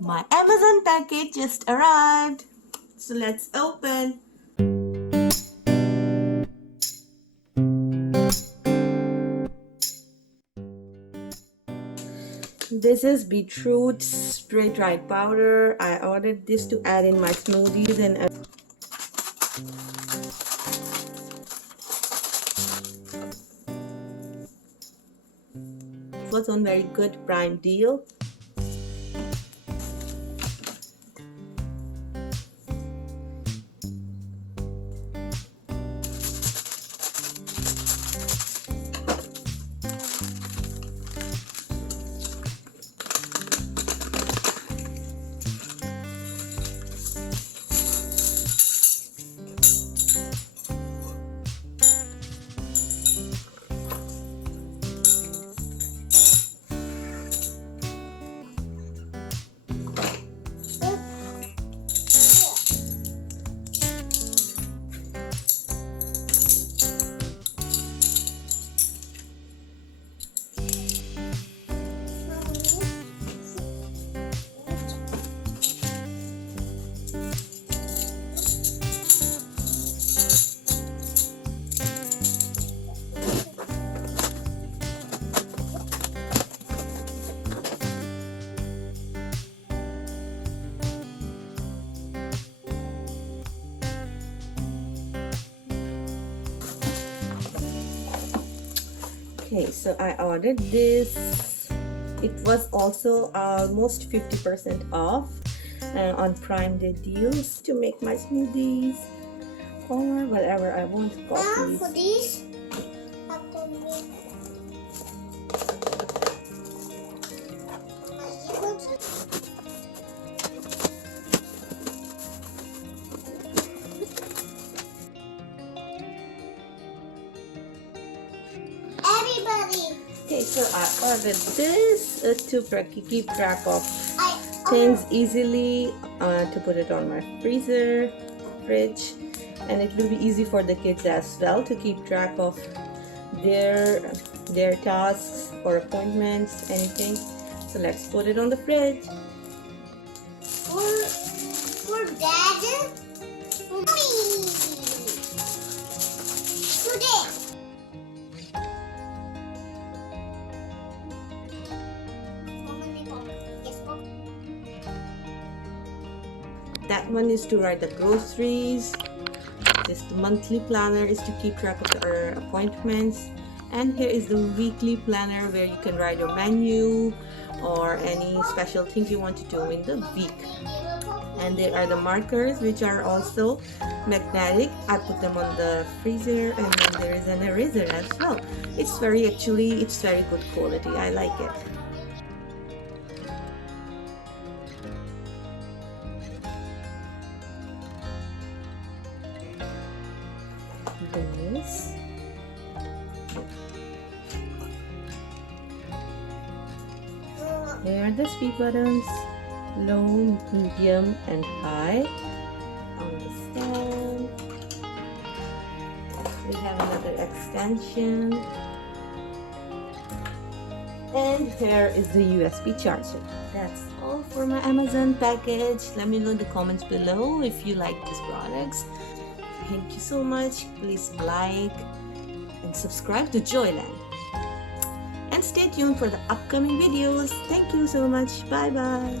My Amazon package just arrived. So let's open. This is beetroot spray dried powder. I ordered this to add in my smoothies and it was on very good Prime deal. Okay, so I ordered this. It was also almost 50% off on Prime Day deals to make my smoothies or whatever I want, coffees. For these, everybody. Okay, so I ordered this to keep track of things easily, to put it on my freezer, fridge, and it will be easy for the kids as well to keep track of their tasks or appointments, anything. So let's put it on the fridge. For Dad, for Mommy. Today. That one is to write the groceries. This the monthly planner is to keep track of our appointments, and here is the weekly planner where you can write your menu or any special thing you want to do in the week. And there are the markers which are also magnetic. I put them on the freezer, and then there is an eraser as well. It's very good quality. I like it. This. Here are the speed buttons, low, medium, and high. On the stand, we have another extension, and here is the USB charger. That's all for my Amazon package. Let me know in the comments below if you like these products. Thank you so much. Please like and subscribe to Joyland. And stay tuned for the upcoming videos. Thank you so much. Bye bye.